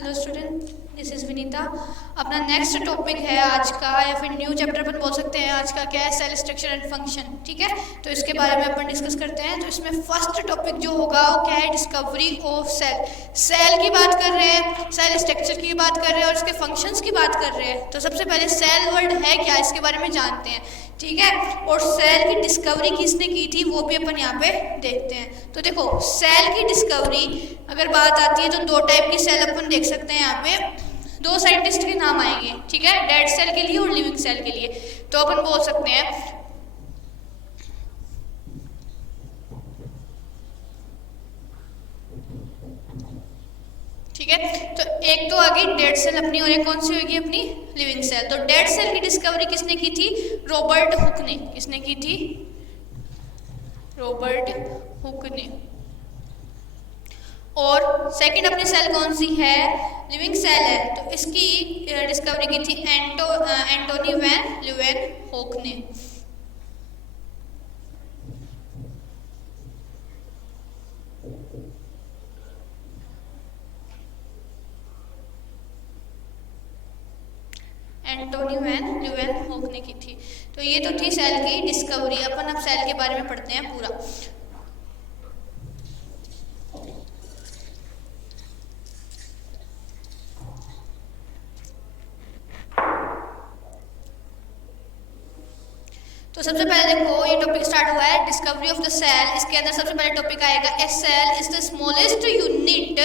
Hello student, this is Vinita. अपना next topic है आज का, या फिर न्यू चैप्टर अपन बोल सकते हैं आज का, क्या है? Cell structure and function. ठीक है, तो इसके बारे में अपन डिस्कस करते हैं। तो इसमें फर्स्ट टॉपिक जो होगा वो क्या है? Discovery of cell. सेल की बात कर रहे हैं, सेल स्ट्रक्चर की बात कर रहे हैं और इसके फंक्शंस की बात कर रहे हैं। तो सबसे पहले सेल वर्ड है क्या, इसके बारे में जानते हैं। ठीक है, और सेल की डिस्कवरी किसने की थी वो भी अपन यहाँ पे देखते हैं। तो देखो, सेल की डिस्कवरी अगर बात आती है तो दो टाइप की सेल अपन देख सकते हैं। यहाँ पे दो साइंटिस्ट के नाम आएंगे, ठीक है, डेड सेल के लिए और लिविंग सेल के लिए। तो अपन बोल सकते हैं, ठीक है, तो एक तो आ गई डेड सेल अपनी और एक कौन सी होगी अपनी? Living cell. तो डेड सेल की डिस्कवरी किसने की थी? रॉबर्ट हुक ने। किसने की थी? रॉबर्ट हुक ने। और सेकंड अपनी सेल कौन सी है? लिविंग सेल है, तो इसकी डिस्कवरी की थी एंटोनी वैन ल्यूवेनहोक ने। एंटोनी वैन ल्यूवेनहोक ने की थी। तो ये तो थी सेल की डिस्कवरी। अपन अब सेल के बारे में पढ़ते हैं पूरा। तो सबसे पहले देखो, ये टॉपिक स्टार्ट हुआ है डिस्कवरी ऑफ द सेल। इसके अंदर सबसे पहले टॉपिक आएगा a cell is the smallest unit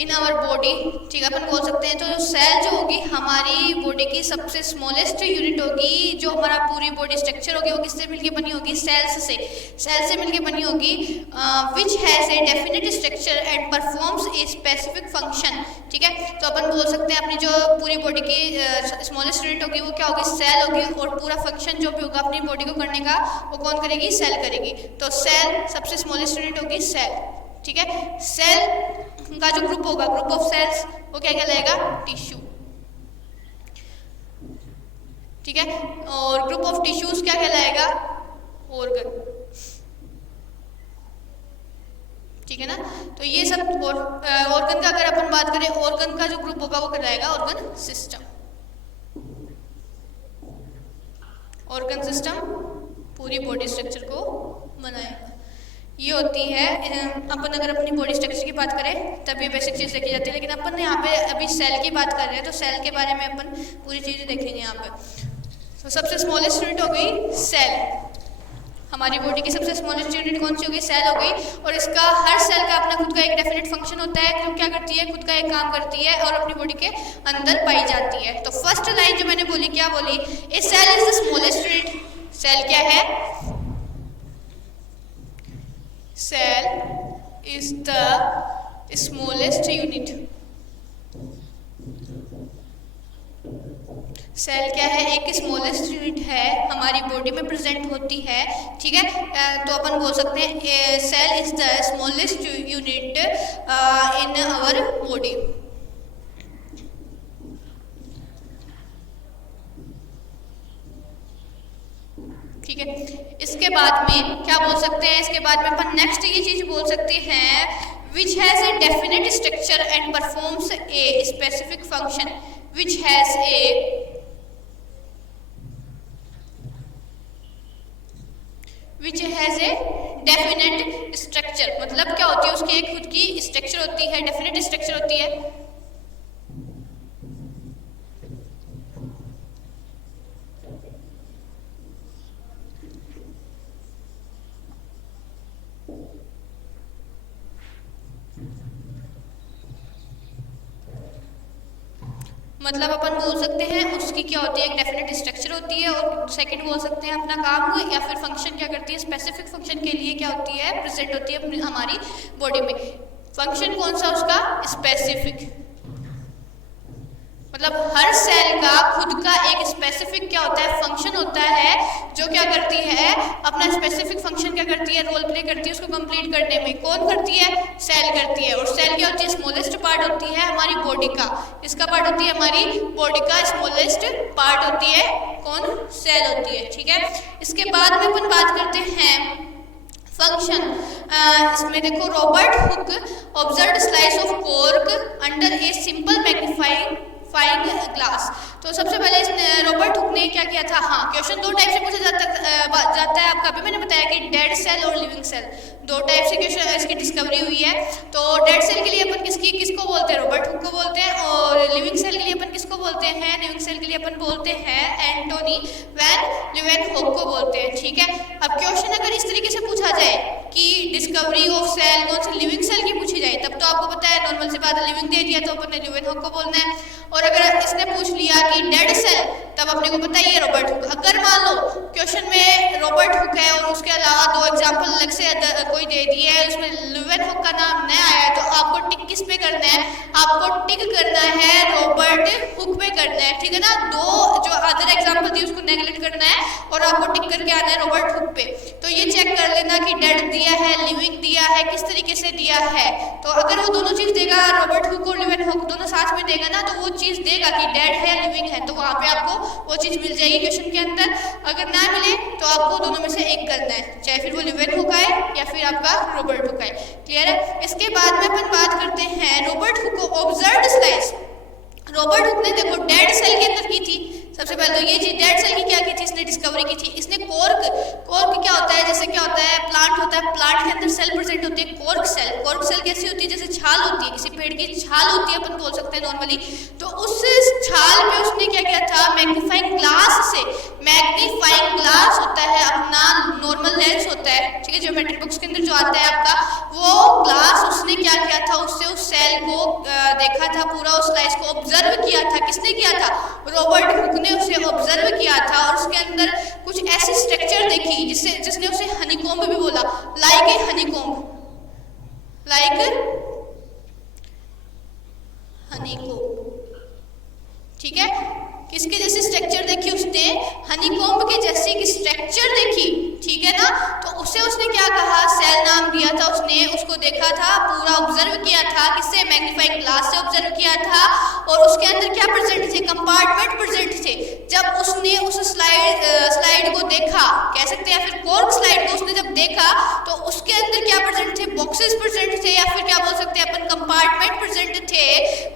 in our body. ठीक है, अपन बोल सकते हैं तो सेल जो होगी हमारी बॉडी की सबसे स्मॉलेस्ट यूनिट होगी। जो हमारा पूरी बॉडी स्ट्रक्चर होगी वो किससे मिलके बनी होगी? सेल्स से। सेल से मिलके बनी होगी, which has a definite structure and performs a specific function. ठीक है, तो अपन बोल सकते हैं अपनी जो पूरी बॉडी की स्मॉलेस्ट यूनिट होगी वो क्या होगी? सेल होगी। और पूरा फंक्शन जो भी होगा अपनी बॉडी को करने का वो कौन करेगी? सेल करेगी। तो सेल सबसे स्मॉलेस्ट यूनिट होगी सेल। ठीक है, सेल का जो ग्रुप होगा, ग्रुप ऑफ सेल्स, वो क्या कहलाएगा? टिश्यू। ठीक है, और ग्रुप ऑफ टिश्यूज क्या कहलाएगा? ऑर्गन। ठीक है ना, तो ये सब ऑर्गन का अगर अपन बात करें, ऑर्गन का जो ग्रुप होगा वो कहलाएगा ऑर्गन सिस्टम। ऑर्गन सिस्टम पूरी बॉडी स्ट्रक्चर को बनाएगा। ये होती है, अपन अगर अपनी बॉडी स्ट्रक्चर की बात करें तब ये बेसिक चीज़ देखी जाती है। लेकिन अपन यहाँ पे अभी सेल की बात कर रहे हैं तो सेल के बारे में अपन पूरी चीज़ें देखेंगे यहाँ पे। तो सबसे स्मॉलेस्ट यूनिट हो गई सेल। हमारी बॉडी की सबसे स्मॉलेस्ट यूनिट कौन सी हो गई? सेल हो गई। और इसका हर सेल का अपना खुद का एक डेफिनेट फंक्शन होता है, जो क्या करती है? खुद का एक काम करती है और अपनी बॉडी के अंदर पाई जाती है। तो फर्स्ट लाइन जो मैंने बोली, क्या बोली? A cell is the smallest unit. Cell क्या है? Cell is the smallest unit. Cell क्या है? एक स्मॉलेस्ट यूनिट है, हमारी बॉडी में प्रेजेंट होती है। ठीक है, तो अपन बोल सकते हैं cell is the smallest unit in our body. ठीक है, इसके बाद में क्या बोल सकते हैं? इसके बाद में अपन नेक्स्ट ये चीज बोल सकते हैं, which has a definite structure and performs a specific function. Which has a which has a definite structure, मतलब क्या होती है? उसकी एक खुद की स्ट्रक्चर होती है, डेफिनेट स्ट्रक्चर होती है। मतलब अपन बोल सकते हैं उसकी क्या होती है? एक डेफिनेट स्ट्रक्चर होती है। और सेकंड बोल सकते हैं अपना काम या फिर फंक्शन क्या करती है? स्पेसिफिक फंक्शन के लिए क्या होती है? प्रेजेंट होती है हमारी बॉडी में। फंक्शन कौन सा उसका? स्पेसिफिक। मतलब हर सेल का खुद का एक स्पेसिफिक क्या होता है? फंक्शन होता है, जो क्या करती है? अपना स्पेसिफिक फंक्शन क्या करती है? रोल प्ले करती है उसको कंप्लीट करने में। कौन करती है? सेल करती है। और सेल क्या होती है? स्मॉलेस्ट पार्ट होती है हमारी बॉडी का। इसका पार्ट होती है हमारी बॉडी का स्मॉलेस्ट पार्ट होती है कौन? सेल होती है। ठीक है, इसके बाद में अपन बात करते हैं फंक्शन। इसमें देखो, Robert Hooke observed slice of cork under a simple magnifying glass. तो सबसे पहले इसने रॉबर्ट हुक ने क्या किया था, हाँ क्वेश्चन दो टाइप से पूछा जाता है आपका। अभी मैंने बताया कि डेड सेल और लिविंग सेल, दो टाइप से क्वेश्चन इसकी डिस्कवरी हुई है। तो डेड सेल के लिए अपन किसको बोलते हैं, रॉबर्ट हुक को बोलते हैं। और लिविंग सेल के लिए अपन किसको बोलते हैं, लिविंग सेल के लिए अपन बोलते हैं एंटोनी वैन लीeuwenhoek को बोलते हैं। ठीक है, अब क्वेश्चन अगर इस तरीके से पूछा जाए कि डिस्कवरी ऑफ सेल कौन सी लिविंग सेल की पूछी जाए, तब तो आपको पता है नॉर्मल सी बात है, लिविंग दे दिया तो अपन ने लीeuwenhoek को बोलना है। और अगर इसने पूछ लिया कि डेड सेल, तब अपने को पता ही है रॉबर्ट हुक। अगर मान लो क्वेश्चन में रॉबर्ट हुक है और उसके अलावा दो एग्जांपल अलग से कोई दे दिए है, उसमें लीeuwenhoek का नाम नहीं आया है, तो आपको टिक किस पे करना है, आपको टिक करना है रॉबर्ट हुक पे करना है। ठीक है ना, दो जो अदर एग्जांपल दी उसको नेगलेक्ट करना है और आपको टिक करके आना है रॉबर्ट हुक पे। तो ये चेक कर लेना कि डेड दिया है, लिविंग दिया है, किस तरीके से दिया है। तो अगर वो दोनों चीज देगा, रॉबर्ट हुक और लीeuwenhoek दोनों साथ में देगा ना, तो वो चीज देगा कि डेड है या लिविंग है, तो वहां पे आपको वो चीज मिल जाएगी क्वेश्चन के अंदर। अगर ना मिले तो आपको दोनों में से एक करना है, चाहे फिर वो लीeuwenhoek आए या फिर आपका रॉबर्ट हुक आए। क्लियर है। इसके बाद में अपन बात करते हैं रॉबर्ट हुक को ऑब्जर्व्ड स्लाइस। रॉबर्ट हुक ने देखो डेड सेल के अंदर की थी, सबसे पहले तो ये चीज डेड सेल की क्या की थी, इसने डिस्कवरी की थी। इसने कॉर्क क्या होता है, जैसे क्या होता है प्लांट होता है, प्लांट के अंदर सेल प्रेजेंट होती है कॉर्क सेल। कॉर्क सेल कैसी होती है, जैसे छाल होती है, किसी पेड़ की छाल होती है अपन बोल सकते हैं नॉर्मली। तो उस छाल पे उसने क्या किया था, मैग्नीफाइंग ग्लास से, मैग्नीफाइंग ग्लास होता है अपना नॉर्मल लेंस होता है, ठीक है, ज्योमेट्री बुक्स के अंदर जो आता है आपका, वो ग्लास उसने क्या किया था, उससे उस सेल को देखा था, पूरा उस स्लाइस को ऑब्जर्व किया था। किसने किया था, रॉबर्ट हुक ने उसे ऑब्जर्व किया था। और उसके अंदर कुछ ऐसी स्ट्रक्चर देखी जिसने उसे हनीकॉम्ब भी बोला, like a honeycomb, like honeycomb. ठीक है, किसके जैसी स्ट्रक्चर देखी उसने, हनीकॉम्ब के जैसी की स्ट्रक्चर देखी। ठीक है ना, तो उसने क्या कहा, सेल नाम दिया था, उसने उसको देखा था, पूरा ऑब्जर्व किया था, किससे, मैग्नीफाइंग ग्लास से ऑब्जर्व किया था। और उसके अंदर क्या प्रेजेंट थे, कंपार्टमेंट प्रेजेंट थे। जब उसने उस स्लाइड को देखा, कह सकते हैं, या फिर कॉर्क स्लाइड को उसने जब देखा, तो उसके अंदर क्या प्रेजेंट थे, बॉक्सेस प्रेजेंट थे, या फिर क्या बोल सकते हैं अपन, कंपार्टमेंट प्रेजेंट थे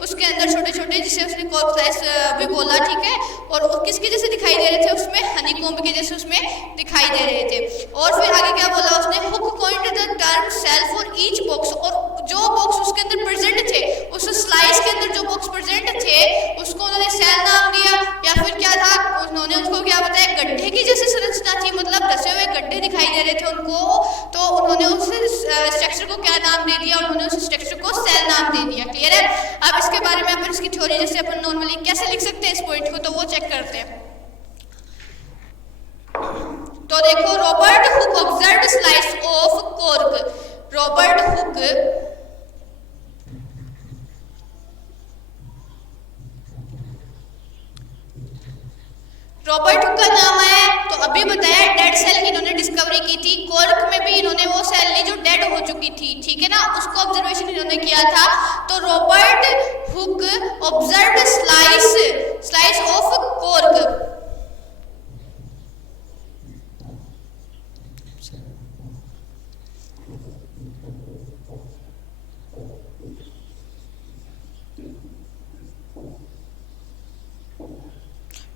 उसके अंदर, छोटे छोटे, जिसे उसने कॉर्क स्लाइड भी बोला। ठीक है, और वो किसके जैसे दिखाई दे रहे थे, उसमें हनीकॉम्ब के जैसे उसमें दिखाई दे रहे थे। और फिर आगे क्या बोला उसने, Hooke coined the term cell for each box. और जो बॉक्स उसके अंदर प्रेजेंट थे, उस स्लाइस के अंदर जो बॉक्स प्रेजेंट थे, उसको उन्होंने सेल नाम दिया, या फिर क्या था, उन्होंने उसको क्या बताया, गड्ढे की जैसी संरचना थी, मतलब धसे हुए गड्ढे दिखाई दे रहे थे उनको। तो उन्होंने उस स्ट्रक्चर को क्या नाम दे दिया, उन्होंने उस स्ट्रक्चर को सेल नाम दे दिया। क्लियर है। अब इसके बारे में अपन इसकी थ्योरी जैसे अपन नॉर्मली कैसे लिख सकते हैं इस पॉइंट को, तो वो चेक करते हैं। तो देखो, Robert Hooke observed slice of cork. Robert Hooke का नाम है, तो अभी बताया डेड सेल की इन्होंने डिस्कवरी की थी। कॉर्क में भी इन्होंने वो सेल ली जो डेड हो चुकी थी, ठीक है ना, उसको ऑब्जर्वेशन इन्होंने किया था। तो Robert Hooke observed slice of cork.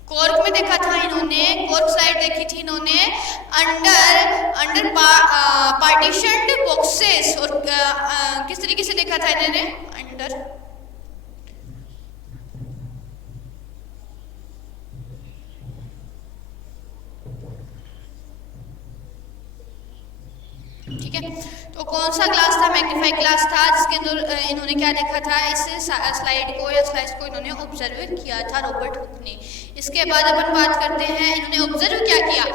Cork में देखा था इन्होंने, कॉर्क स्लाइड देखी थी इन्होंने, अंडर पार्टीशन्ड बॉक्सेस। और किस तरीके से देखा था इन्होंने, अंडर, ठीक है। तो कौन सा ग्लास था, मैग्नीफाइंग ग्लास था, जिसके अंदर इन्होंने क्या देखा था, इस स्लाइड को या स्लाइस को इन्होंने ऑब्जर्व किया था रॉबर्ट हुक ने। इसके बाद अपन बात करते हैं, इन्होंने ऑब्जर्व क्या किया,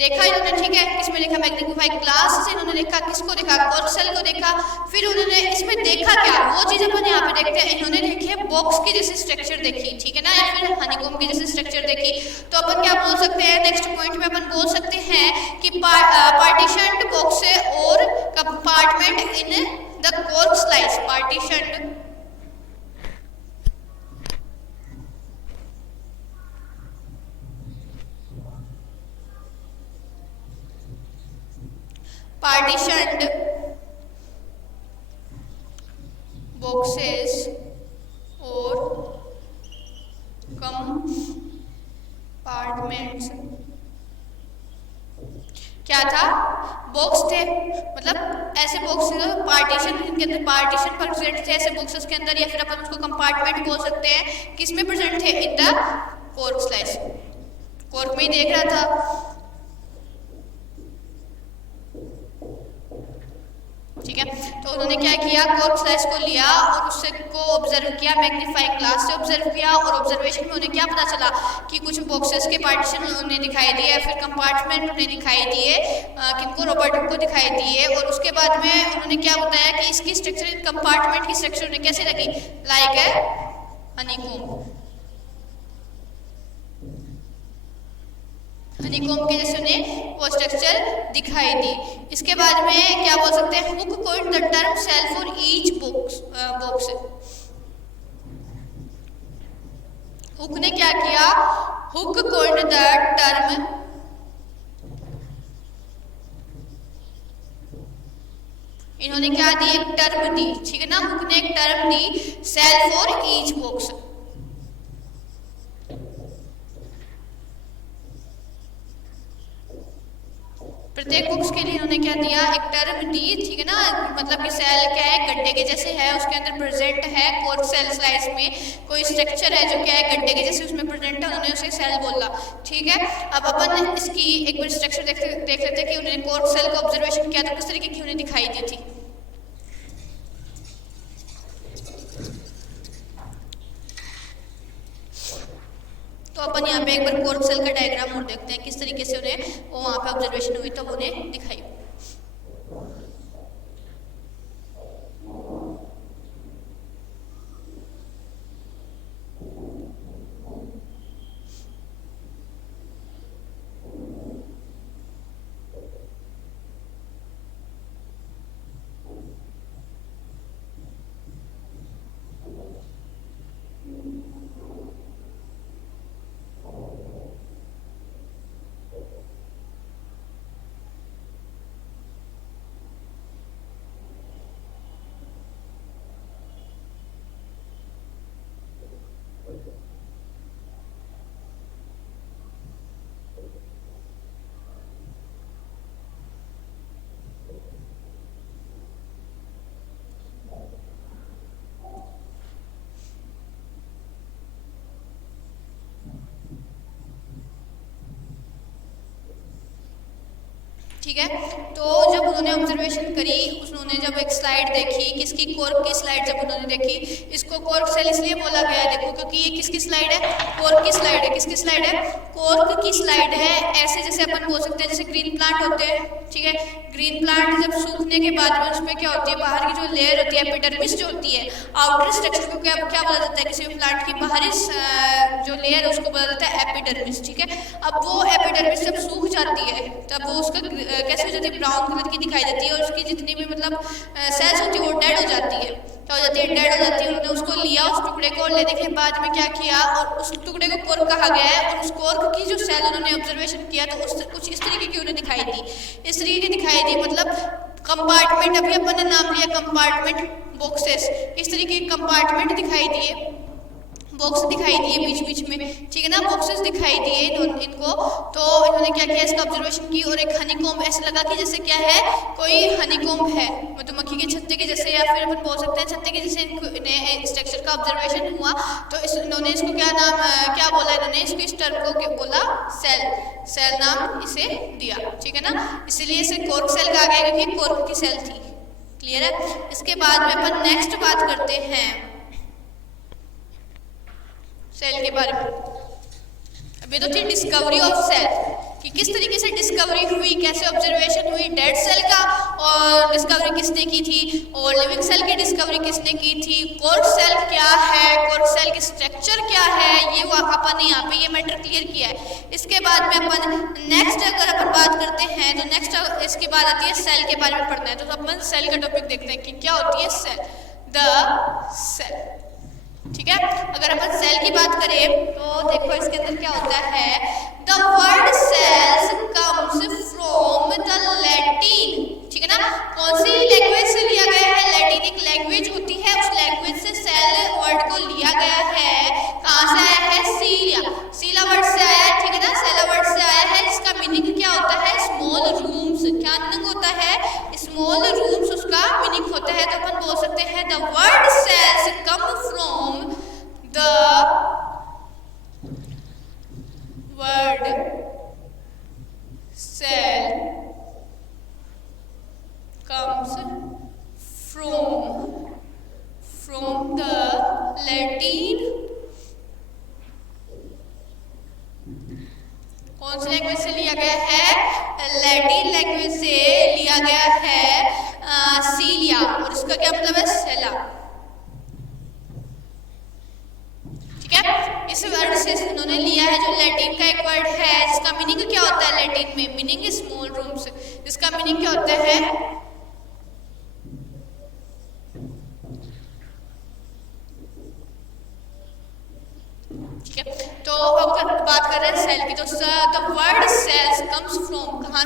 देखा इन्होंने, ठीक है, किसमें देखा, मैग्नीफाइंग ग्लास से इन्होंने देखा, किसको देखा, कॉर्क सेल को देखा। फिर उन्होंने इसमें देखा क्या, वो चीज अपन यहाँ पे देखते हैं, इन्होंने देखे बॉक्स की जैसी स्ट्रक्चर देखी, ठीक है ना, या फिर हनीकॉम्ब की जैसी स्ट्रक्चर देखी। तो अपन क्या बोल सकते हैं, नेक्स्ट पॉइंट में अपन बोल सकते हैं कि पार्टीशन्ड बॉक्स और compartment in the cork slice. Partitioned boxes और कंपार्टमेंट्स क्या था, बॉक्स थे, मतलब ऐसे बॉक्स पार्टीशन, इनके अंदर पार्टीशन प्रेजेंट थे ऐसे बॉक्सेस के अंदर, या फिर अपन उसको कंपार्टमेंट बोल सकते हैं। किसमें प्रेजेंट थे, इन द कॉर्क स्लाइस, कॉर्क में ही देख रहा था। ठीक है, तो उन्होंने क्या किया, कॉर्क स्लाइस को लिया और उससे को ऑब्जर्व किया, मैग्नीफाइंग ग्लास से ऑब्जर्व किया, और ऑब्जर्वेशन में उन्हें क्या पता चला कि कुछ बॉक्सेस के पार्टीशन उन्हें दिखाई दिए, या फिर कंपार्टमेंट उन्हें दिखाई दिए, किनको, रॉबर्ट को दिखाई दिए। और उसके बाद में उन्होंने क्या बताया कि इसकी स्ट्रक्चर, इन कंपार्टमेंट की स्ट्रक्चर उन्हें कैसे लगी, लाइक है हनीकॉम्ब, हनीकॉम्ब के जैसे उन्हें वो स्ट्रक्चर दिखाई दी। इसके बाद में क्या बोल सकते हैं, Hooke coined the term cell for each box. Hooke ने क्या किया, हुक कॉइन्ड द टर्म, इन्होंने क्या दी, एक टर्म दी, ठीक है ना, हुक ने एक टर्म दी, सेल फॉर ईच बॉक्स। प्रत्येक बॉक्स के लिए इन्होंने क्या दिया, एक टर्म दी, ठीक है ना, मतलब कि सेल क्या है, गड्ढे के जैसे है, उसके अंदर प्रेजेंट है, कॉर्क सेल स्लाइस में कोई स्ट्रक्चर है जो क्या है, गड्ढे के जैसे उसमें प्रेजेंट है, उन्होंने उसे सेल बोला। ठीक है, अब अपन इसकी एक बार स्ट्रक्चर देख लेते हैं कि उन्होंने कॉर्क सेल का ऑब्जर्वेशन किया तो किस तरीके की उन्हें दिखाई दी थी। तो अपन यहाँ पे एक बार कॉर्क सेल का डायग्राम और देखते हैं किस तरीके से उन्हें वो वहाँ पे ऑब्जर्वेशन हुई तब उन्हें दिखाई। ठीक है, तो जब उन्होंने ऑब्जर्वेशन करी, उन्होंने जब एक स्लाइड देखी, किसकी, कॉर्क की स्लाइड जब उन्होंने देखी, इसको कॉर्क सेल इसलिए बोला गया है, देखो क्योंकि ये किसकी स्लाइड है, कॉर्क की स्लाइड है। किसकी स्लाइड है, कॉर्क की स्लाइड है। ऐसे जैसे अपन बोल सकते हैं जैसे ग्रीन प्लांट होते हैं, ठीक है, ग्रीन प्लांट जब सूखने के बाद में उसमें क्या होती है, बाहर की जो लेयर होती है, एपिडर्मिस जो होती है, आउटर स्ट्रक्चर को क्या बोला जाता है, किसी भी प्लांट की बाहरी जो लेयर है उसको बोला जाता है एपिडर्मिस। ठीक है, अब वो एपिडर्मिस जब सूख जाती है तब वो उसका कैसे हो जाती है, ब्राउन कलर की दिखाई देती है, और उसकी जितनी भी मतलब सेल्स होती है वो डेड हो जाती है। क्या हो जाती है, डेड हो जाती है। उन्होंने उसको लिया, उस टुकड़े को लेने के बाद में क्या किया, और उस टुकड़े को कॉर्क कहा गया है, और उस कॉर्क की जो सेल उन्होंने ऑब्जर्वेशन किया तो उस कुछ इस तरीके की उन्हें दिखाई दी, इस तरीके की दिखाई दी, मतलब कंपार्टमेंट, अभी अपन ने नाम लिया कंपार्टमेंट, बॉक्सेस, इस तरीके के कंपार्टमेंट दिखाई दिए, बॉक्स दिखाई दिए बीच बीच में, ठीक है ना, बॉक्सेस दिखाई दिए इनको। तो इन्होंने क्या किया, इसका ऑब्जर्वेशन की, और एक हनीकॉम्ब ऐसे लगा कि जैसे क्या है, कोई हनीकॉम्ब है, मधुमक्खी के छत्ते के जैसे, या फिर अपन बोल सकते हैं छत्ते के जैसे इन्हें स्ट्रक्चर का ऑब्जर्वेशन हुआ। तो इन्होंने इसको क्या नाम, क्या बोला इन्होंने, इसको इस टर्म को क्या बोला, सेल, सेल नाम इसे दिया। ठीक है ना, इसीलिए इसे कॉर्क सेल कहा गया क्योंकि कॉर्क की सेल थी। क्लियर है। इसके बाद में अपन नेक्स्ट बात करते हैं सेल के बारे में। अभी तो थी डिस्कवरी ऑफ सेल, कि किस तरीके से डिस्कवरी हुई, कैसे ऑब्जर्वेशन हुई डेड सेल का, और डिस्कवरी किसने की थी, और लिविंग सेल की डिस्कवरी किसने की थी, कॉर्क सेल क्या है, कॉर्क सेल की स्ट्रक्चर क्या है, ये अपन ने यहाँ पे ये मैटर क्लियर किया है। इसके बाद में अपन नेक्स्ट अगर अपन बात करते हैं तो नेक्स्ट इसके बाद आती है सेल के बारे में पढ़ना है। तो अपन सेल का टॉपिक देखते हैं कि क्या होती है सेल, द सेल। ठीक है, अगर अपन सेल की बात करें तो देखो इसके अंदर क्या होता है, the word sales comes from the Latin. ठीक है ना, कौन सी लैंग्वेज से लिया गया है, लैटिनिक लैंग्वेज होती है, उस लैंग्वेज से सेल वर्ड को लिया गया है, कहाँ से आया है, सीलिया, सीला वर्ड से आया है, ठीक है ना, सेला वर्ड से आया है, जिसका मीनिंग क्या होता है, स्मॉल रूम्स। क्या मीनिंग होता है, स्मॉल रूम्स उसका मीनिंग होता है। तो अपन बोल सकते हैं the word cells come from the word cell comes from the Latin, कौन सी लैंग्वेज से लिया गया है, लैटिन लैंग्वेज से लिया गया है सीलिया, और इसका क्या मतलब है, सेला, ठीक है। इस वर्ड से इन्होंने लिया है, जो लैटिन का एक वर्ड है जिसका मीनिंग क्या होता है, लैटिन में मीनिंग स्मॉल रूम्स, जिसका मीनिंग क्या होता है, ठीक है। तो अब बात कर रहे हैं सेल की, तो the word sales comes from, कहाँ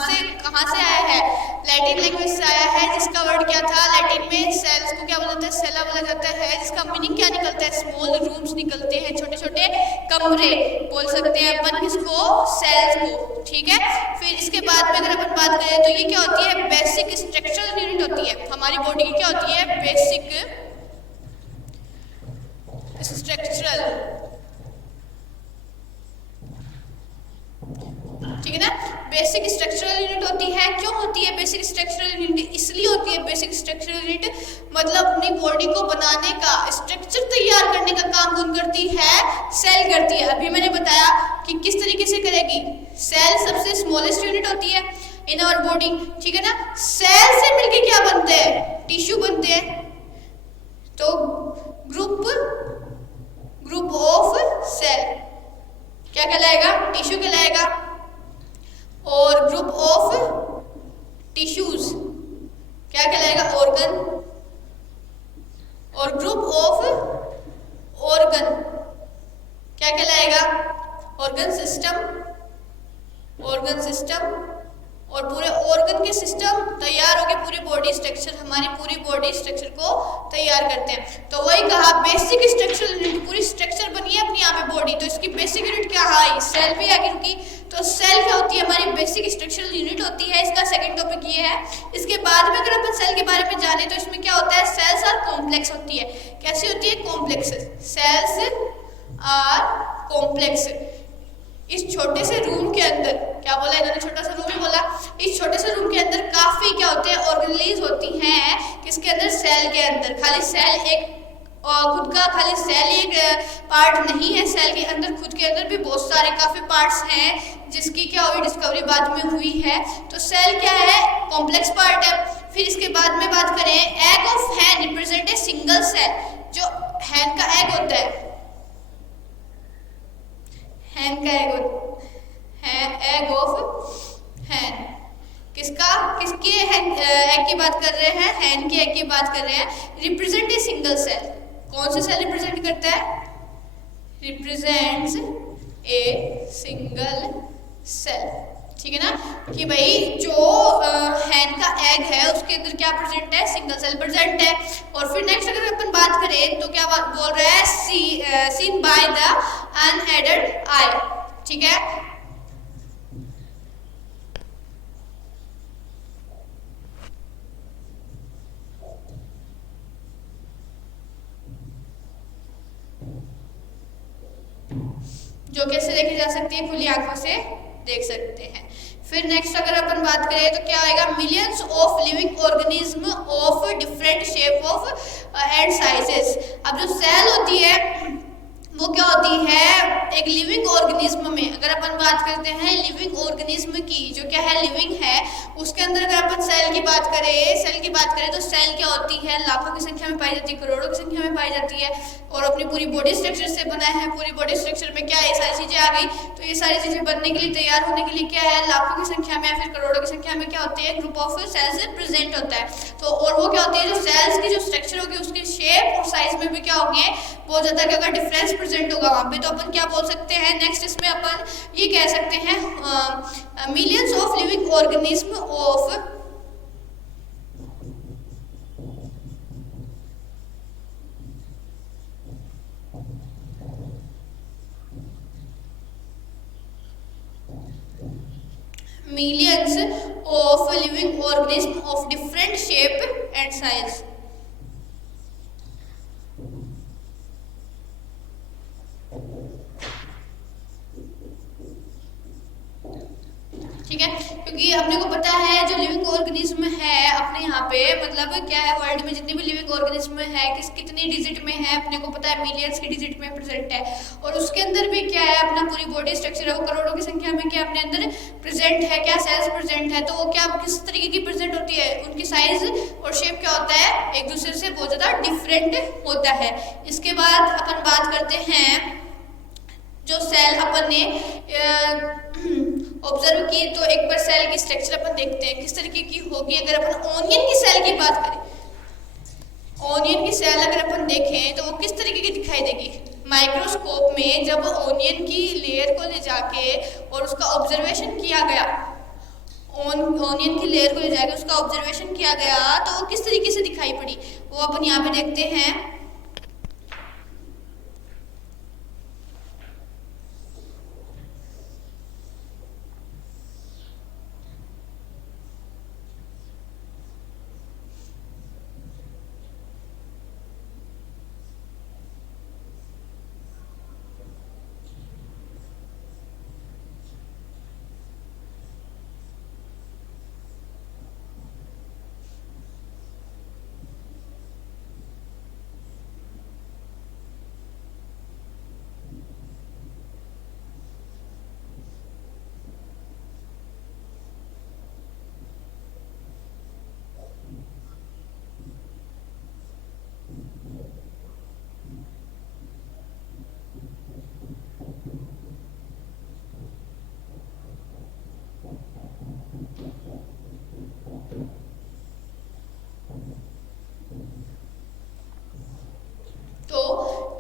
से आया है, लैटिन लैंग्वेज से आया है, जिसका वर्ड क्या था, लैटिन में सेल्स को क्या बोला जाता है, सेला बोला जाता है, जिसका मीनिंग क्या निकलता है, स्मॉल रूम्स निकलते हैं, छोटे छोटे कमरे बोल सकते हैं अपन किसको, सेल्स को, ठीक है। फिर इसके बाद में अगर अपन बात करें तो ये क्या होती है, बेसिक स्ट्रक्चरल यूनिट होती है, हमारी बॉडी की क्या होती है, बेसिक स्ट्रक्चरल, ठीक है ना, बेसिक स्ट्रक्चरल यूनिट होती है। क्यों होती है बेसिक स्ट्रक्चरल यूनिट, इसलिए होती है बेसिक स्ट्रक्चरल यूनिट, मतलब अपनी बॉडी को बनाने का, स्ट्रक्चर तैयार करने का काम कौन करती है, सेल करती है। अभी मैंने बताया कि किस तरीके से करेगी, सेल सबसे स्मॉलेस्ट यूनिट होती है इन आवर बॉडी, ठीक है ना, सेल से मिलके क्या बनते हैं, टिश्यू बनते हैं, तो ग्रुप ऑफ सेल क्या कहलाएगा, टिश्यू कहलाएगा, और ग्रुप ऑफ टिश्यूज क्या कहलाएगा, ऑर्गन, और ग्रुप ऑफ ऑर्गन क्या कहलाएगा, ऑर्गन सिस्टम, और पूरे ऑर्गन के सिस्टम तैयार होकर पूरी बॉडी स्ट्रक्चर, हमारी पूरी बॉडी स्ट्रक्चर को तैयार करते हैं। तो वही कहा बेसिक स्ट्रक्चरल यूनिट, पूरी स्ट्रक्चर बनी है अपनी यहाँ पे बॉडी, तो इसकी बेसिक यूनिट क्या है, सेल भी आगे रुकी, तो सेल क्या होती है, हमारी बेसिक स्ट्रक्चरल यूनिट होती है। इसका सेकंड टॉपिक ये है। इसके बाद में अगर अपन सेल के बारे में जाने तो इसमें क्या होता है, सेल्स आर कॉम्प्लेक्स होती है। कैसी होती है, कॉम्प्लेक्स, सेल्स आर कॉम्प्लेक्स। इस छोटे से रूम के अंदर, क्या बोला इन्होंने, छोटा सा रूम ही बोला, इस छोटे से रूम के अंदर काफी क्या होते हैं, ऑर्गेनेलिज होती हैं, किसके अंदर, सेल के अंदर। खाली सेल एक खुद का खाली सेल एक पार्ट नहीं है, सेल के अंदर खुद के अंदर भी बहुत सारे काफी पार्ट्स हैं, जिसकी क्या हुई, डिस्कवरी बाद में हुई है। तो सेल क्या है, कॉम्प्लेक्स पार्ट है। फिर इसके बाद में बात करें, egg of hen represent a single cell. जो हैन का एग होता है, हैन का एग ऑफ हैन, किसकी एग की बात कर रहे हैं, हैन की एग की बात कर रहे हैं। रिप्रेजेंट ए सिंगल सेल, कौन से सेल रिप्रेजेंट करता है, रिप्रेजेंट्स ए सिंगल सेल, ठीक है ना, कि भाई जो हैन का एग है उसके अंदर क्या प्रेजेंट है, सिंगल सेल प्रेजेंट है। और फिर नेक्स्ट अगर अपन बात करें तो क्या बोल रहा है, सीन बाय द अनएडेड आई, ठीक है। जो कैसे देखी जा सकती है, खुली आंखों से देख सकते हैं। फिर नेक्स्ट अगर अपन बात करें तो क्या आएगा, millions of living organism of different shape of and sizes. अब जो सेल होती है वो क्या होती है, एक लिविंग ऑर्गेनिज्म में अगर अपन बात करते हैं लिविंग ऑर्गेनिज्म की, जो क्या है लिविंग है, उसके अंदर अगर अपन सेल की बात करें तो सेल क्या होती है, लाखों की संख्या में पाई जाती है, करोड़ों की संख्या में पाई जाती है, और अपनी पूरी बॉडी स्ट्रक्चर से बना है। पूरी बॉडी स्ट्रक्चर में क्या है, ये सारी चीजें आ गई, तो ये सारी चीजें बनने के लिए, तैयार होने के लिए क्या है, लाखों की संख्या में या फिर करोड़ों की संख्या में क्या होती है, ग्रुप ऑफ सेल्स प्रेजेंट होता है। तो और वो क्या होती है, जो सेल्स की जो स्ट्रक्चर होगी उसकी शेप और साइज में भी क्या होंगे, बहुत ज्यादा क्या होगा, डिफरेंस प्रेजेंट होगा वहाँ पे। तो अपन क्या बोल सकते हैं, नेक्स्ट इसमें अपन ये कह सकते हैं millions of living organism of millions of living organisms of different shape and size. ठीक है, क्योंकि अपने को पता है जो लिविंग ऑर्गेनिज्म है अपने यहाँ पे मतलब क्या है, वर्ल्ड में जितनी भी लिविंग ऑर्गेनिज्म है कितनी डिजिट में है अपने को पता है, मिलियंस की डिजिट में प्रेजेंट है। और उसके अंदर भी क्या है अपना पूरी बॉडी स्ट्रक्चर है वो करोड़ों की संख्या में क्या अपने अंदर प्रेजेंट है, क्या सेल्स प्रेजेंट है। तो वो क्या किस तरीके की प्रेजेंट होती है, उनकी साइज और शेप क्या होता है एक दूसरे से बहुत ज़्यादा डिफरेंट होता है। इसके बाद अपन बात करते हैं जो सेल अपन ने ऑब्जर्व की, तो एक बार सेल की स्ट्रक्चर अपन देखते हैं किस तरीके की होगी। अगर अपन ओनियन की सेल की बात करें, ओनियन की सेल अगर अपन देखें तो वो किस तरीके की दिखाई देगी। माइक्रोस्कोप में जब ओनियन की लेयर को ले जाके और उसका ऑब्जर्वेशन किया गया, ओनियन की लेयर को ले जाके उसका ऑब्जर्वेशन किया गया तो वो किस तरीके से दिखाई पड़ी वो अपन यहाँ पे देखते हैं।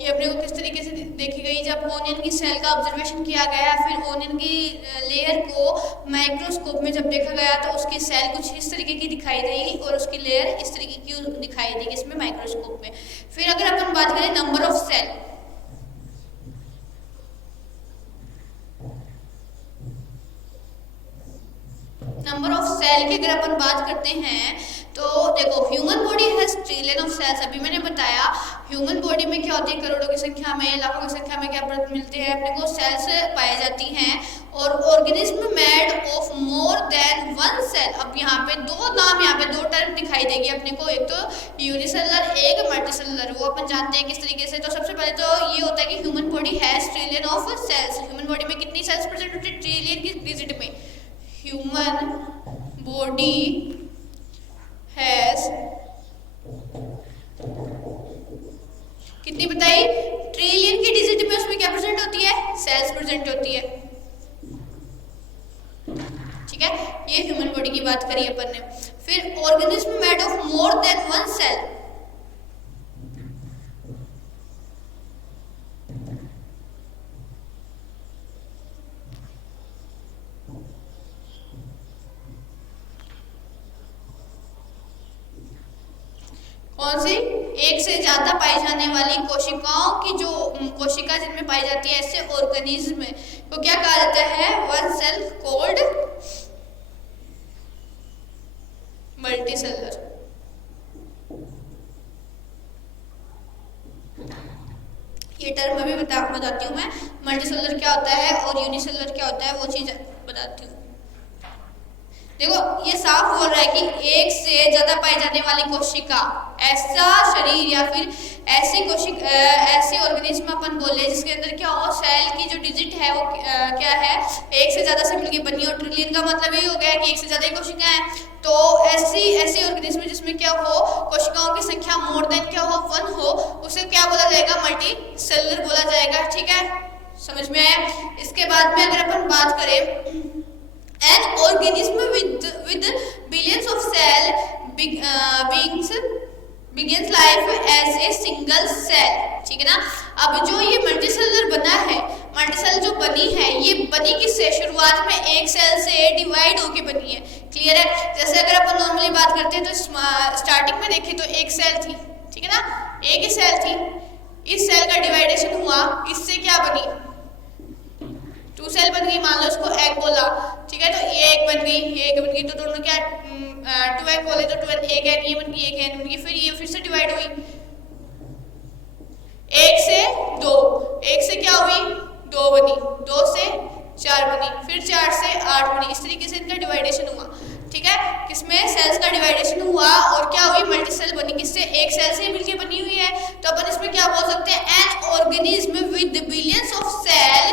ये अपने को किस तरीके से देखी गई, जब ओनियन की सेल का ऑब्जर्वेशन किया गया, फिर ओनियन की लेयर को माइक्रोस्कोप में जब देखा गया तो उसकी सेल कुछ इस तरीके की दिखाई देगी और उसकी लेयर इस तरीके की दिखाई देगी इसमें माइक्रोस्कोप में। फिर अगर अपन बात करें number of cell, number of cell की अगर अपन बात करते हैं तो देखो human body has trillion of cells. अभी मैंने बताया ह्यूमन बॉडी में क्या होती है, करोड़ों की संख्या में लाखों की संख्या में क्या मिलते हैं अपने को सेल्स पाई जाती हैं। और organism made of more than one cell, अब यहाँ पे दो नाम, यहाँ पे दो टर्म दिखाई देगी अपने को, एक तो यूनिसेलुलर एक मल्टीसेलुलर, वो अपन जानते हैं किस तरीके से। तो सबसे पहले तो ये होता है कि human body has trillion of cells. Human body में कितनी सेल्स प्रेजेंट होती है ट्रिलियन की डिजिट में। ह्यूमन बॉडी हैज कितनी बताई, ट्रिलियन की डिजिट में, उसमें क्या प्रेजेंट होती है, सेल्स प्रेजेंट होती है। ठीक है, ये ह्यूमन बॉडी की बात करी अपन ने। फिर organism made of more than one cell, कौन सी, एक से ज्यादा पाई जाने वाली कोशिकाओं की जो कोशिका जिनमें पाई जाती है ऐसे ऑर्गेनिज्म को क्या कहा जाता है, वन सेल कॉल्ड मल्टीसेलुलर। ये टर्म अभी बताती हूँ मैं, मल्टीसेलुलर क्या होता है और यूनिसेलुलर क्या होता है वो चीज बताती हूँ। देखो ये साफ बोल रहा है कि एक से ज्यादा पाई जाने वाली कोशिका, ऐसा शरीर या फिर ऐसी कोशिका, ऐसे ऑर्गेनिज्म अपन बोले जिसके अंदर क्या हो, सेल की जो डिजिट है वो क्या है, एक से ज्यादा से मिलकर बनी। और ट्रिलियन का मतलब ये हो गया कि एक से ज्यादा कोशिकाएं हैं। तो ऐसी ऑर्गेनिज्म जिसमें क्या हो, कोशिकाओं की संख्या मोर देन क्या हो, वन हो, उसे क्या बोला जाएगा, मल्टी सेलुलर बोला जाएगा। ठीक है, समझ में आया। इसके बाद में अगर अपन बात करें, an organism with billions of cells begins life as a single cell। ठीक है ना। अब जो ये मल्टीसेलुलर बना है, मल्टीसेल जो बनी है, ये बनी किससे, शुरुआत में एक सेल से डिवाइड होके बनी है। क्लियर है। जैसे अगर अपन नॉर्मली बात करते हैं तो स्टार्टिंग में देखें तो एक सेल थी, ठीक है ना, एक ही सेल थी। इस सेल का डिवाइडेशन हुआ, इससे क्या बनी, टू सेल बन गई, मान लो इसको एग बोला, ठीक है, तो ये एक बन गई, ये एक बन गई, तो दोनों क्या टू एग बोले तो टू एक एग ये बन गई, एक एग बन गई, फिर ये फिर से डिवाइड हुई, एक से दो, एक से क्या हुई दो बनी, दो से चार बनी, फिर चार से आठ बनी, इस तरीके से इनका डिवाइडेशन हुआ, ठीक है, किसमें सेल्स का डिवाइडेशन हुआ और क्या हुई मल्टी सेल बनी, किससे एक सेल से मिलके बनी हुई है, तो अपन इसमें क्या बोल सकते हैं an organism with billions of cell,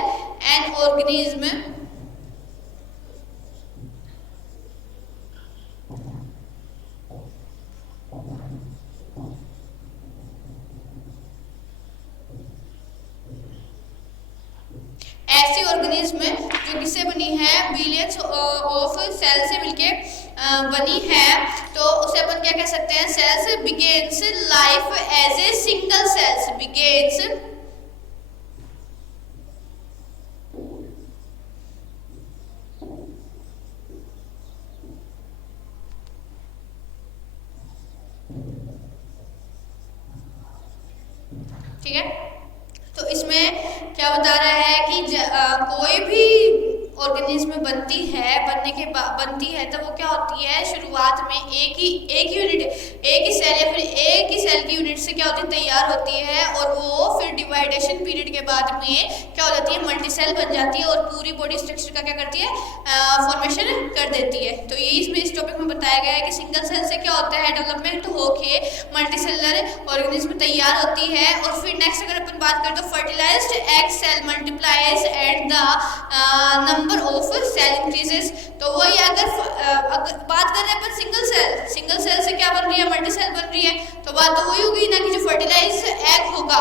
an organism ऐसी ऑर्गेनिज्म जो किससे बनी है बिलियंस ऑफ सेल से मिलके बनी है, तो उसे अपन क्या कह सकते हैं cells begins life as a single cells, begins ठीक है, तो इसमें क्या बता रहा है कि कोई भी ऑर्गेनिज्म बनती है तो वो क्या होती है शुरुआत में एक यूनिट एक ही सेल या फिर एक ही सेल की यूनिट से क्या होती है तैयार होती है, और वो फिर डिवाइडेशन पीरियड के बाद में क्या हो जाती है मल्टी सेल बन जाती है और पूरी बॉडी स्ट्रक्चर का क्या करती है फॉर्मेशन कर देती है। तो यही इसमें इस टॉपिक में बताया गया है कि सिंगल सेल से क्या होता है डेवलपमेंट होके मल्टी सेलुलर ऑर्गेनिज्म तैयार होती है, और फिर नेक्स्ट अगर अपन बात करें तो fertilised egg cell multiplies and the number of cell increases. तो वही अगर बात कर रहे हैं अपन सिंगल सेल से क्या बन रही है मल्टी सेल बन रही है, तो बात तो वही होगी ना कि जो फर्टिलाइज्ड एग होगा,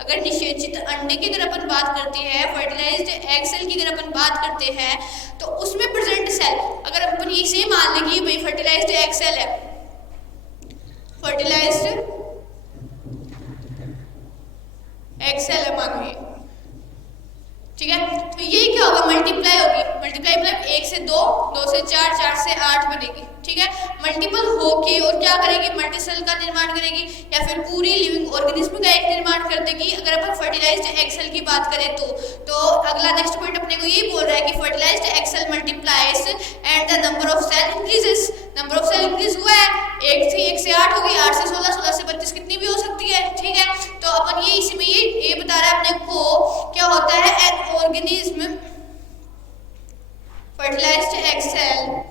अगर निषेचित अंडे की अगर अपन बात करते हैं फर्टिलाइज्ड एग सेल की अगर अपन बात करते हैं तो उसमें प्रेजेंट सेल अगर अपन इसे मान लें कि भाई फर्टिलाइज्ड एग सेल है, फर्टिलाइज्ड एग सेल है मान लो, ठीक है, तो ये क्या होगा मल्टीप्लाई होगी, मल्टीप्लाई मतलब एक से दो, दो से चार, चार से आठ बनेगी, ठीक है, मल्टीपल होके और क्या करेगी मल्टी सेल का निर्माण करेगी या फिर पूरी लिविंग ऑर्गेनिज्म का एक निर्माण कर देगी। अगर अपन फर्टिलाइज्ड एग सेल की बात करें तो अगला नेक्स्ट पॉइंट अपने को यही बोल रहा है कि fertilised egg cell multiplies and the number of cell increases, number of cell increase हुआ है, एक से आठ होगी, 8 से 16, 16 से 32 कितनी भी हो सकती है, ठीक है, तो अपन ये इसी में ये बता रहा है अपने को क्या होता है an organism fertilised egg cell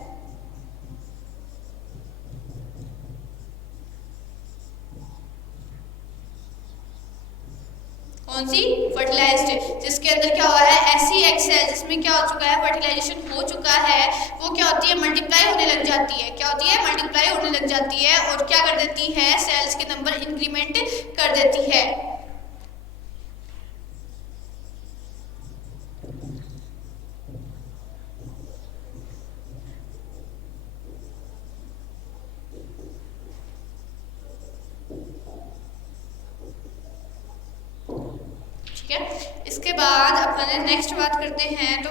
कौन सी फर्टिलाइज्ड, जिसके अंदर क्या हुआ है ऐसी एग सेल जिसमें क्या हो चुका है फर्टिलाइजेशन हो चुका है, वो क्या होती है मल्टीप्लाई होने लग जाती है, क्या होती है मल्टीप्लाई होने लग जाती है और क्या कर देती है सेल्स के नंबर इंक्रीमेंट कर देती है। इसके बाद अपन नेक्स्ट बात करते हैं तो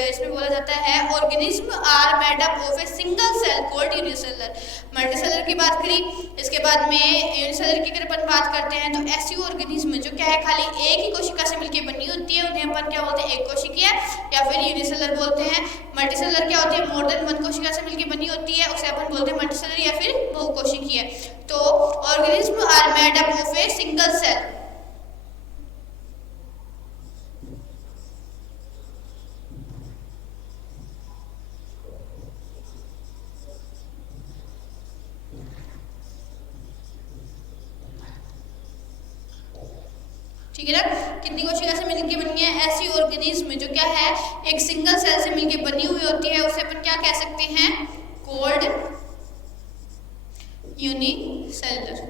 इसमें बोला जाता है organism are made up of a single cell called unicellular, multicellular की बात करी, इसके बाद में यूनिसेलुलर की अगर अपन बात करते हैं तो ऐसी ऑर्गेनिज्म जो क्या है खाली एक ही कोशिका से मिलकर बनी होती है उन्हें अपन क्या बोलते हैं एक कोशिकीय या फिर यूनिसेलुलर बोलते हैं। मल्टीसेलुलर क्या होती है मोर देन वन कोशिका से मिलकर बनी होती है, उसे अपन बोलते हैं मल्टीसेलुलर या फिर बहुकोशिकीय। तो organism are made up of a single cell, ठीक है ना, कितनी कोशिका से मिलकर बनी है ऐसी ऑर्गेनिज्म जो क्या है एक सिंगल सेल से मिलकर बनी हुई होती है, उसे अपन क्या कह सकते हैं कॉल्ड यूनिसेलुलर,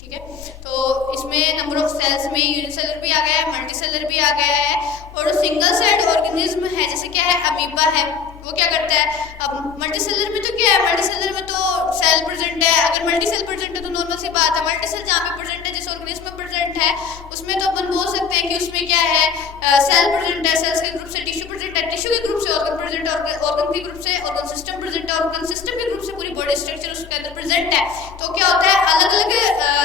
ठीक है। तो इसमें नंबर ऑफ सेल्स में यूनिसेलुलर भी आ गया है मल्टीसेलुलर भी आ गया है, और सिंगल सेल्ड ऑर्गेनिज्म है जैसे क्या है अमीबा है वो क्या करता है, अब मल्टीसेलुलर में तो क्या है मल्टीसेलुलर में तो सेल प्रेजेंट है, अगर मल्टीसेल प्रेजेंट है तो नॉर्मल सी बात है, मल्टीसेल जहाँ पे प्रेजेंट है जिस ऑर्गेनिज्म में प्रेजेंट है उसमें तो अपन बोल सकते हैं कि उसमें क्या है सेल प्रेजेंट है, सेल्स के ग्रुप से टिश्यू प्रेजेंट है, टिश्यू के ग्रुप से ऑर्गन प्रेजेंट है, ऑर्गन के ग्रुप से ऑर्गन सिस्टम प्रेजेंट है, ऑर्गन सिस्टम के ग्रुप से पूरी बॉडी स्ट्रक्चर उसके अंदर प्रेजेंट है। तो क्या होता है अलग अलग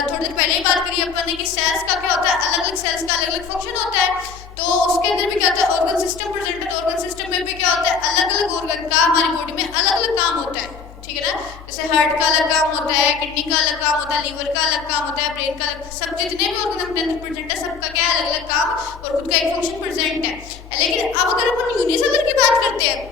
थोड़ी देर पहले ही बात करी अपन ने कि सेल्स का क्या होता है अलग अलग सेल्स का अलग अलग फंक्शन होता है, तो उसके अंदर भी क्या होता है, ऑर्गन सिस्टम प्रेजेंट है, तो ऑर्गन सिस्टम में भी क्या होता है, अलग अलग ऑर्गन का हमारी बॉडी में अलग अलग काम होता है, ठीक है ना। जैसे हार्ट का अलग काम होता है, किडनी का अलग काम होता है, लीवर का अलग काम होता है, ब्रेन का अलग, सब जितने भी ऑर्गन अपने अंदर प्रेजेंट है सबका क्या है, अलग अलग काम और खुद का एक फंक्शन प्रेजेंट है। लेकिन अब अगर अपन यूनिसेलर की बात करते हैं,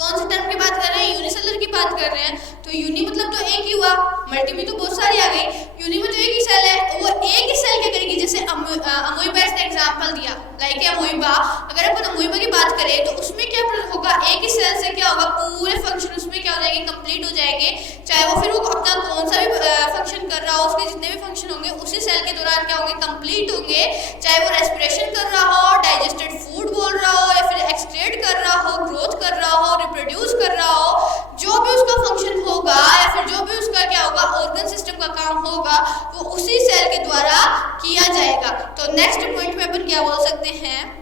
कौन से टर्म की बात कर रहे हैं, यूनिसेलर की बात कर रहे हैं, तो यूनि मतलब तो एक ही हुआ, मल्टी में तो बहुत सारी आ गई, यूनि में तो एक ही सेल है, वो एक ही सेल क्या करेगी, जैसे अमोइबा ने एग्जांपल दिया, लाइक अमोइबा, अगर अपन अमोइबा की बात करें तो उसमें क्या होगा, एक ही सेल से क्या होगा, पूरे फंक्शन उसमें क्या हो जाएंगे, कंप्लीट हो जाएंगे, चाहे वो फिर वो अपना कौन सा भी फंक्शन कर रहा हो, उसके जितने भी फंक्शन होंगे उसी सेल के दौरान क्या होंगे, कंप्लीट होंगे, चाहे वो रेस्पिरेशन कर रहा हो, डाइजेस्टेड फूड बोल रहा हो, या फिर एक्सक्रीट कर रहा हो, ग्रोथ कर रहा हो, रिप्रोड्यूस कर रहा हो, जो भी उसका फंक्शन होगा या फिर जो भी उसका क्या होगा, ऑर्गन सिस्टम का काम होगा, वो उसी सेल के द्वारा किया जाएगा। तो नेक्स्ट पॉइंट में अपन क्या बोल सकते हैं,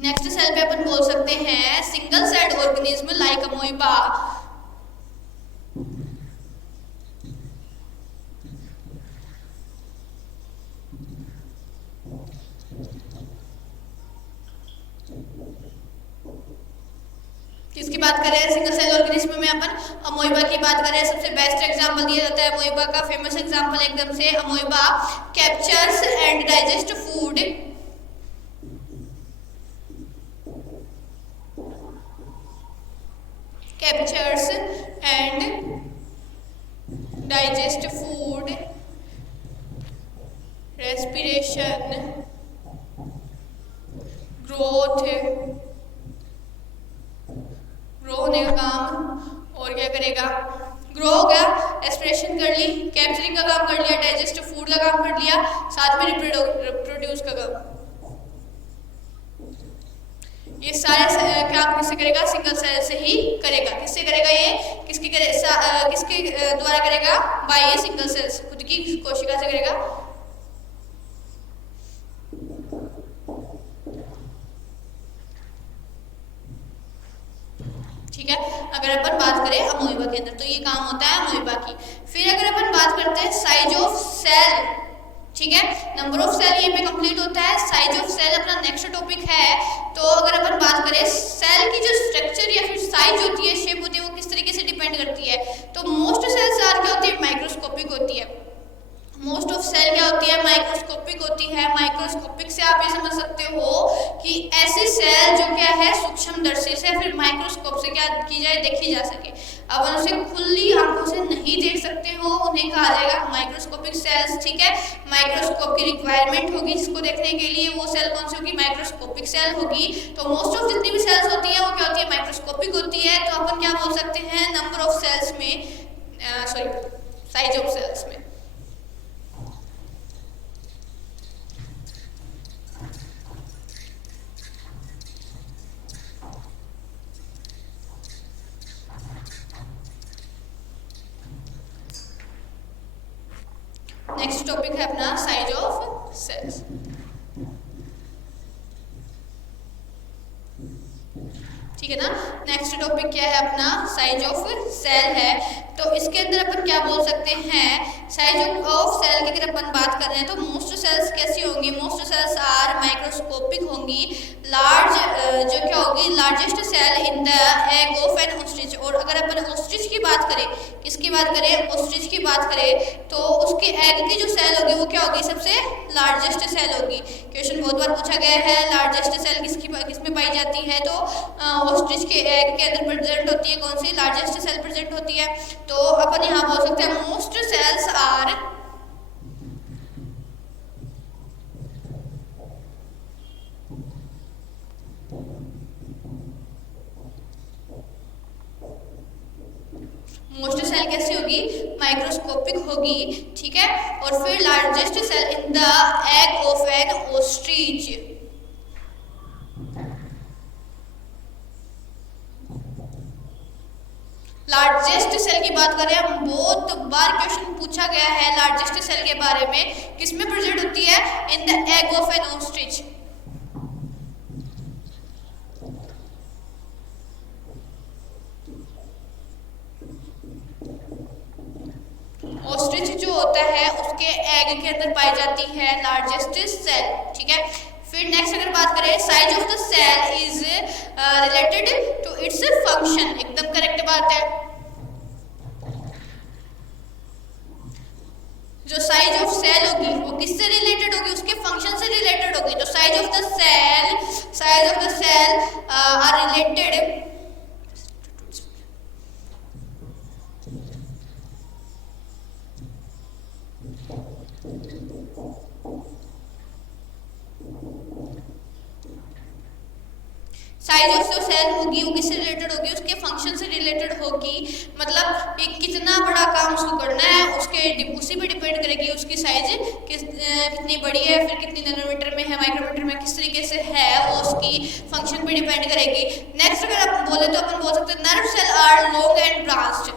नेक्स्ट सेल पे अपन बोल सकते हैं सिंगल सेल्ड ऑर्गेनिज्म लाइक अमोइबा। किसकी बात कर रहे हैं, सिंगल सेल ऑर्गेनिज्म में अपन अमोइबा की बात कर रहे हैं। सबसे बेस्ट एग्जांपल दिया जाता है अमोइबा का, फेमस एग्जांपल एकदम से, amoeba captures and digest food, captures and digest food, respiration, growth, grow होने का काम, और क्या करेगा, ग्रो हो गया, रेस्पिरेशन कर ली, कैप्चरिंग का काम कर लिया, डाइजेस्ट फूड का काम कर लिया, साथ में रिप्रोड्यूस का काम, ये सारे काम किससे करेगा, सिंगल सेल से ही करेगा। किससे करेगा, ये किसके द्वारा करेगा, बाय ये सिंगल सेल्स, खुद की कोशिका से करेगा। ठीक है, अगर अपन बात करें अमोइबा के अंदर तो ये काम होता है अमोइबा की। फिर अगर अपन बात करते हैं साइज ऑफ सेल, ठीक है, नंबर ऑफ सेल ये पे कंप्लीट होता है, साइज ऑफ सेल अपना नेक्स्ट टॉपिक है। तो अगर अपन बात करें सेल की जो स्ट्रक्चर या फिर साइज होती है, शेप होती है, वो किस तरीके से डिपेंड करती है, तो मोस्ट सेल्स आर क्या होती है, माइक्रोस्कोपिक होती है। मोस्ट ऑफ सेल क्या होती है, माइक्रोस्कोपिक होती है। माइक्रोस्कोपिक से आप ये समझ सकते हो कि ऐसी सेल जो क्या है सूक्ष्मदर्शी से फिर माइक्रोस्कोप से क्या की जाए, देखी जा सके। अब उसे खुली आंखों से नहीं देख सकते हो, उन्हें कहा जाएगा माइक्रोस्कोपिक सेल्स, ठीक है। माइक्रोस्कोप की रिक्वायरमेंट होगी जिसको देखने के लिए, वो सेल कौन सी होगी, माइक्रोस्कोपिक सेल होगी। तो मोस्ट ऑफ जितनी भी सेल्स होती है वो क्या होती है, माइक्रोस्कोपिक होती है। तो अपन क्या बोल सकते हैं, नंबर ऑफ सेल्स में, साइज ऑफ सेल्स में। नेक्स्ट टॉपिक है अपना साइज ऑफ सेल्स। ठीक है ना, नेक्स्ट टॉपिक क्या है अपना, साइज ऑफ सेल है। तो इसके अंदर अपन क्या बोल सकते हैं, साइज ऑफ सेल की अगर अपन बात कर रहे हैं तो मोस्ट सेल्स कैसी होंगी, मोस्ट सेल्स आर माइक्रोस्कोपिक होंगी। लार्ज जो क्या होगी, largest cell in the egg of an ostrich. और अगर अपन ऑस्ट्रिच की बात करें, किसकी बात करें, ऑस्ट्रिच की बात करें, तो उसके एग की जो सेल होगी वो क्या होगी, सबसे लार्जेस्ट सेल होगी। क्वेश्चन बहुत बार पूछा गया है, लार्जेस्ट सेल किसमें पाई जाती है, तो ऑस्ट्रिच के एग के अंदर प्रेजेंट होती है, कौन सी, लार्जेस्ट सेल प्रेजेंट होती है। तो अपन यहाँ बोल सकते हैं most cells are most cell कैसी होगी, माइक्रोस्कोपिक होगी, ठीक है। और फिर largest cell in the egg of an ostrich. Largest cell की बात करें, बहुत बार क्वेश्चन पूछा गया है लार्जेस्ट सेल के बारे में, किसमें प्रेजेंट होती है, इन the egg of an ostrich. के अंदर पाई जाती है लार्जेस्ट सेल, ठीक है। फिर नेक्स्ट अगर बात करें, size of the cell is related to its function, एकदम करेक्ट बात है। जो साइज ऑफ सेल होगी वो किससे रिलेटेड होगी, उसके फंक्शन से रिलेटेड होगी। तो size of the cell are related size of जो सेल होगी वो किससे रिलेटेड होगी, उसके फंक्शन से रिलेटेड होगी। मतलब कि कितना बड़ा काम उसको करना है उसके उसी पे डिपेंड करेगी उसकी साइज कितनी बड़ी है, फिर कितनी नैनोमीटर में है, माइक्रोमीटर में किस तरीके से है, वो उसकी फंक्शन पे डिपेंड करेगी। नेक्स्ट अगर आप बोले तो अपन बोल सकते हैं nerve cell are long and branched.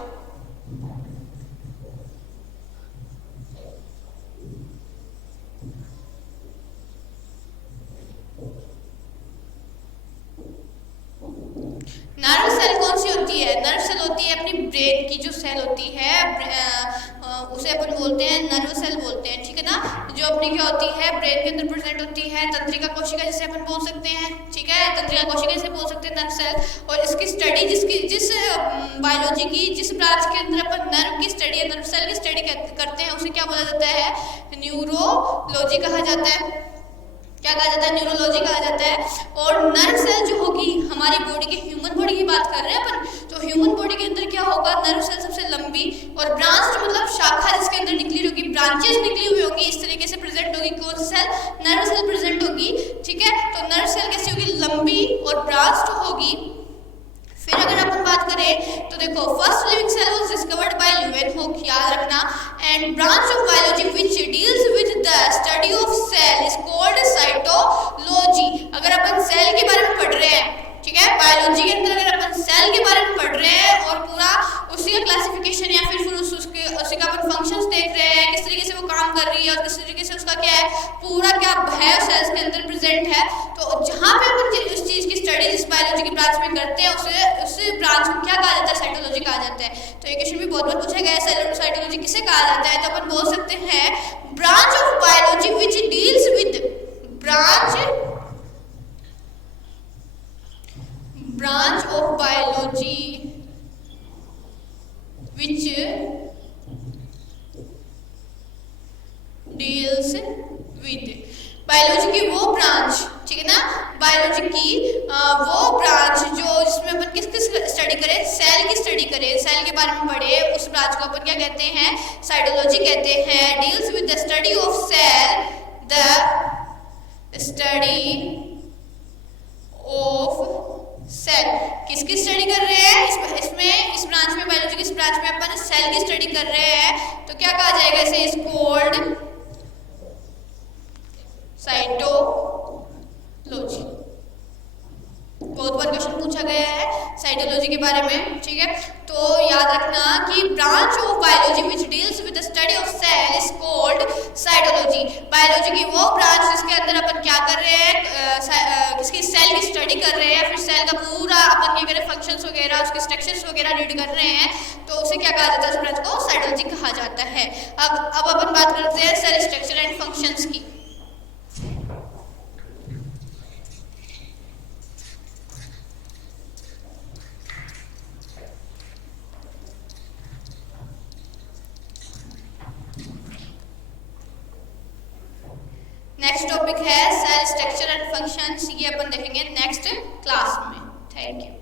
Nerve cell कौन सी होती है, नर्व सेल होती है अपनी ब्रेन की जो सेल होती है उसे अपन बोलते हैं नर्व सेल बोलते हैं, ठीक है ना। जो अपनी क्या होती है ब्रेन के अंदर प्रेजेंट होती है, तंत्रिका कोशिका जिसे अपन बोल सकते हैं, ठीक है, तंत्रिका कोशिका जिसे बोल सकते हैं नर्व सेल। और इसकी स्टडी जिस बायोलॉजी की जिस ब्रांच के अंदर अपन नर्व की स्टडी, नर्व सेल की स्टडी करते हैं उसे क्या बोला जाता है, न्यूरोलॉजी कहा जाता है। क्या कहा जाता है, न्यूरोलॉजी कहा जाता है। और नर्व सेल जो होगी हमारी बॉडी के, ह्यूमन बॉडी की बात कर रहे हैं अपन, तो ह्यूमन बॉडी के अंदर क्या होगा, नर्व सेल सबसे लंबी और ब्रांच मतलब शाखा जिसके अंदर निकली होगी, ब्रांचेस निकली हुई होगी, इस तरीके से प्रेजेंट होगी कौन सी सेल, नर्व सेल प्रेजेंट होगी, ठीक है। तो नर्व सेल कैसी होगी, लंबी और ब्रांच होगी। फिर अगर अपन बात करें तो देखो first living cell was discovered by Leeuwenhoek, याद रखना। And branch of biology which deals with the study of cell is called cytology. अगर अपन सेल के बारे में पढ़ रहे हैं, ठीक है, बायोलॉजी के अंदर अगर अपन सेल के बारे में पढ़ रहे हैं और पूरा उसी का क्लासिफिकेशन या फिर उसी का अपन फंक्शंस देख रहे हैं, किस तरीके से वो काम कर रही है और किस तरीके से उसका क्या है, पूरा क्या है सेल्स के अंदर प्रेजेंट है, तो जहाँ पे अपन उस चीज़ की स्टडी जिस बायोलॉजी की ब्रांच में करते हैं उस ब्रांच को क्या कहा जाता है, साइटोलॉजी कहा जाता है। तो ये क्वेश्चन भी बहुत बार पूछा गया है, साइटोलॉजी किसे कहा जाता है, तो अपन बोल सकते हैं branch of biology which deals with branch of biology which deals with biology की वो ब्रांच, ठीक है ना, बायोलॉजी की वो ब्रांच जो जिसमें अपन किस स्टडी करें, सेल की स्टडी करें, सेल के बारे में पढ़े, उस ब्रांच को अपन क्या कहते हैं, साइटोलॉजी कहते हैं। Deals with the study of cell, the study of cell. किसकी स्टडी कर रहे हैं, इस ब्रांच में, बायोलॉजी की इस ब्रांच में अपन सेल की स्टडी कर रहे हैं, तो क्या कहा जाएगा इसे, इज कॉल्ड साइटोलॉजी। बहुत बार क्वेश्चन पूछा गया है साइटोलॉजी के बारे में, ठीक है। तो याद रखना कि branch of biology which deals with the study of cell is called cytology. Biology की वो ब्रांच जिसके अंदर अपन क्या कर रहे हैं, किसकी, सेल की स्टडी कर रहे हैं, फिर सेल का पूरा अपन क्या करें, फंक्शंस वगैरह, उसके स्ट्रक्चर्स वगैरह रीड कर रहे हैं, तो उसे क्या कहा जाता है, उस ब्रांच को साइटोलॉजी कहा जाता है। अब अपन बात करते हैं सेल स्ट्रक्चर एंड फंक्शंस की। नेक्स्ट टॉपिक है सेल स्ट्रक्चर एंड फंक्शंस, ये अपन देखेंगे नेक्स्ट क्लास में। Thank you.